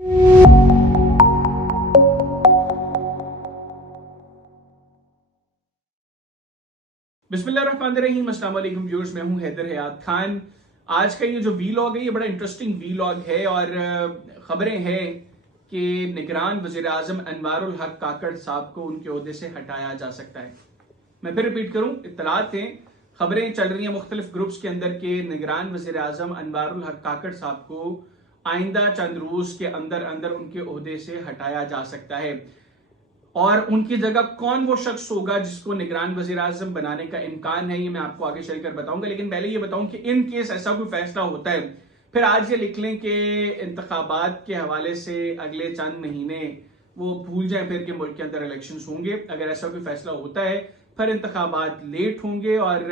बिस्मिल्लाहिर्रहमानिर्रहीम, अस्सलाम वालेकुम व्यूअर्स, मैं हूं हैदर हयात खान। आज का ये जो वीलॉग है ये बड़ा इंटरेस्टिंग वीलॉग है और खबरें हैं कि निगरान वज़ीर आज़म अनवारुल हक काकड़ साहब को उनके ओहदे से हटाया जा सकता है। मैं फिर रिपीट करूं, इत्तलात हैं, खबरें चल रही हैं मुख्तलिफ ग्रुप्स के अंदर के निगरान वज़ीर आज़म अनवारुल हक काकड़ साहब को आइंदा चंद रोज के अंदर अंदर उनके ओहदे से हटाया जा सकता है और उनकी जगह कौन वो शख्स होगा जिसको निगरान वज़ीर आज़म बनाने का इम्कान है, ये मैं आपको आगे चलकर बताऊंगा। लेकिन पहले ये बताऊं कि इन केस ऐसा कोई फैसला होता है, फिर आज ये लिख लें कि इंतखाबात के हवाले से अगले चंद महीने वो भूल जाएं फिर के मुल्क के अंदर इलेक्शंस होंगे। अगर ऐसा कोई फैसला होता है फिर इंतखाबात लेट होंगे और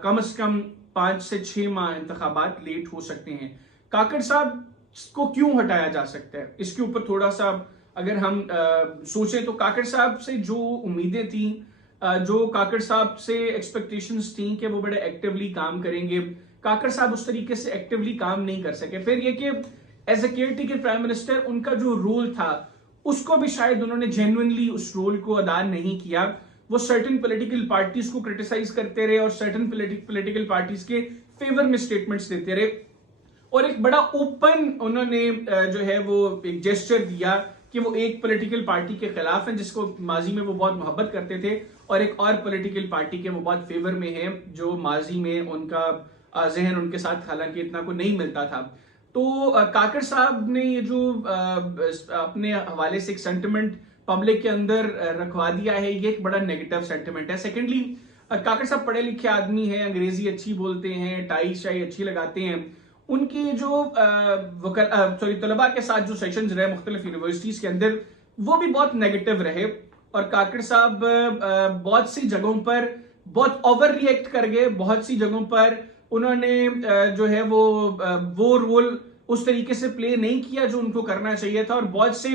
कम से कम 5 से 6 माह इंतखाबात लेट हो सकते हैं। काकड़ साहब को क्यों हटाया जा सकता है, इसके ऊपर थोड़ा सा अगर हम सोचें तो काकड़ साहब से जो उम्मीदें थी, जो काकड़ साहब से एक्सपेक्टेशंस थी कि वो बड़े एक्टिवली काम करेंगे, काकड़ साहब उस तरीके से एक्टिवली काम नहीं कर सके। फिर ये कि as a caretaker prime minister उनका जो रोल था उसको भी शायद उन्होंने जेन्युइनली उस रोल को अदा नहीं किया। वो सर्टेन पॉलिटिकल पार्टीज को क्रिटिसाइज करते रहे और सर्टेन पॉलिटिकल पार्टीज के फेवर में स्टेटमेंट्स देते रहे और एक बड़ा ओपन उन्होंने जो है वो एक जेस्चर दिया कि वो एक पॉलिटिकल पार्टी के खिलाफ हैं जिसको माजी में वो बहुत मोहब्बत करते थे और एक और पॉलिटिकल पार्टी के वो बहुत फेवर में हैं जो माजी में उनका जहन उनके साथ हालांकि इतना को नहीं मिलता था। तो काकड़ साहब ने ये जो अपने हवाले से एक सेंटिमेंट पब्लिक के अंदर रखवा दिया है, ये एक बड़ा नेगेटिव सेंटिमेंट है। सेकेंडली, काकड़ साहब पढ़े लिखे आदमी हैं, अंग्रेजी अच्छी बोलते हैं, टाई शाई अच्छी लगाते हैं। उनकी जो तलबा के साथ जो सेशंस रहे मुख्तलिफ यूनिवर्सिटीज के अंदर वो भी बहुत नेगेटिव रहे और काकड़ साहब बहुत सी जगहों पर बहुत ओवर रिएक्ट कर गए। बहुत सी जगहों पर उन्होंने जो है वो रोल उस तरीके से प्ले नहीं किया जो उनको करना चाहिए था और बहुत से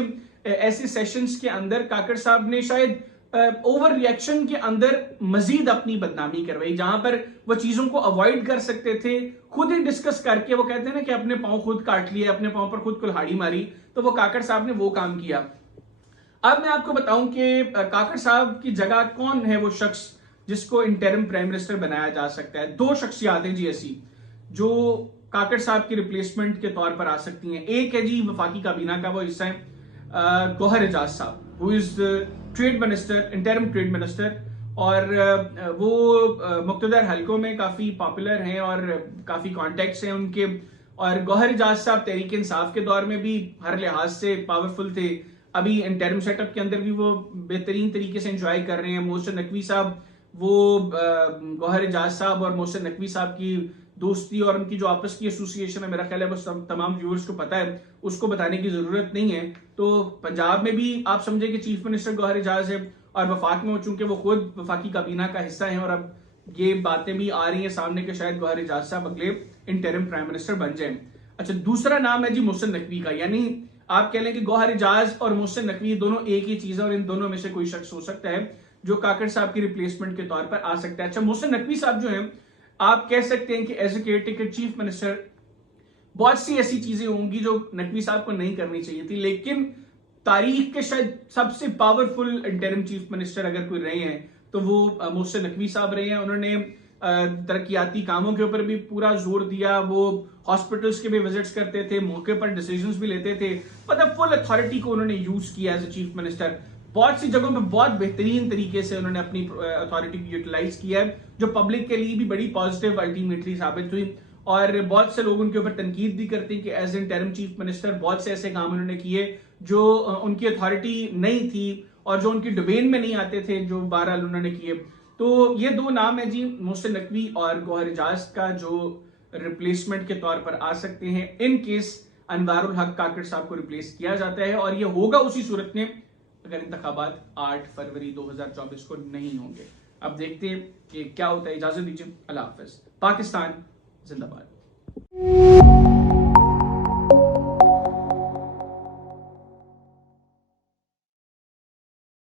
ऐसे सेशंस के अंदर काकड़ साहब ने शायद ओवर रिएक्शन के अंदर मजीद अपनी बदनामी करवाई। जहां पर वो चीजों को अवॉइड कर सकते थे, खुद ही डिस्कस करके, वो कहते हैं ना कि अपने पांव खुद काट लिए, अपने पांव पर खुद कुल्हाड़ी मारी, तो वो काकड़ साहब ने वो काम किया। अब मैं आपको बताऊं कि काकड़ साहब की जगह कौन है वो शख्स जिसको इंटरिम प्राइम मिनिस्टर बनाया जा सकता है। 2 शख्सियात हैं जी ऐसी जो काकड़ साहब की रिप्लेसमेंट के तौर पर आ सकती हैं। एक है जी वफाकी काबीना का वो हिस्सा है गौहर एजाज साहब, who is trade minister, interim trade minister, और वो मुक्तदर हलकों में काफी पॉपुलर हैं और काफी कॉन्टेक्ट्स हैं उनके। और गौहर एजाज साहब तहरीक इंसाफ के दौर में भी हर लिहाज से पावरफुल थे, अभी इंटरिम सेटअप के अंदर भी वो बेहतरीन तरीके से एंजॉय कर रहे हैं। मोहसिन नकवी साहब, वो गौहर एजाज साहब और मोहसिन नकवी साहब की दोस्ती और उनकी जो आपस की एसोसिएशन है, मेरा ख्याल है बस तमाम व्यूअर्स को पता है, उसको बताने की जरूरत नहीं है। तो पंजाब में भी आप समझे कि चीफ मिनिस्टर गौहर एजाज है और वफाक में चूंकि वो खुद वफाकी काबीना का हिस्सा है और अब ये बातें भी आ रही हैं सामने के शायद गौहर एजाज साहब अगले इंटरिम प्राइम मिनिस्टर बन जाए। अच्छा, दूसरा नाम है जी मोहसिन नकवी का, यानी आप कह लें कि गौहर एजाज और मोहसिन नकवी दोनों एक ही चीज है और इन दोनों में से कोई शख्स हो सकता है जो काकड़ साहब की रिप्लेसमेंट के तौर पर आ सकता है। अच्छा, मोहसिन नकवी साहब जो है आप कह सकते हैं कि as a caretaker chief minister बहुत सी ऐसी चीजें होंगी जो नकवी साहब को नहीं करनी चाहिए थी, लेकिन तारीख के शायद सबसे पावरफुल इंटरिम चीफ मिनिस्टर अगर कोई रहे हैं तो वो मोहसिन नकवी साहब रहे हैं। उन्होंने तरक्याती कामों के ऊपर भी पूरा जोर दिया, वो हॉस्पिटल्स के भी विजिट्स करते थे, मौके पर डिसीजंस भी लेते थे, मतलब फुल अथॉरिटी को उन्होंने यूज किया एज ए चीफ मिनिस्टर। बहुत सी जगहों पे बहुत बेहतरीन तरीके से उन्होंने अपनी अथॉरिटी को यूटिलाइज किया है जो पब्लिक के लिए भी बड़ी पॉजिटिव अल्टीमेटली साबित हुई। और बहुत से लोग उनके ऊपर तनकीद भी करते हैं कि एज इंटरिम चीफ मिनिस्टर बहुत से ऐसे काम उन्होंने किए जो उनकी अथॉरिटी नहीं थी और जो उनकी डोमेन में नहीं आते थे, जो बहरहाल उन्होंने किए। तो ये 2 नाम है जी, मोहसिन नकवी और गौहर एजाज का, जो रिप्लेसमेंट के तौर पर आ सकते हैं इन केस अनवारुल हक काकड़ साहब को रिप्लेस किया जाता है। और ये होगा उसी सूरत में अगर इंतखाबात 8 फरवरी 2024 को नहीं होंगे। अब देखते हैं कि क्या होता है। इजाजत दीजिए, अल्लाह हाफिज। पाकिस्तान जिंदाबाद।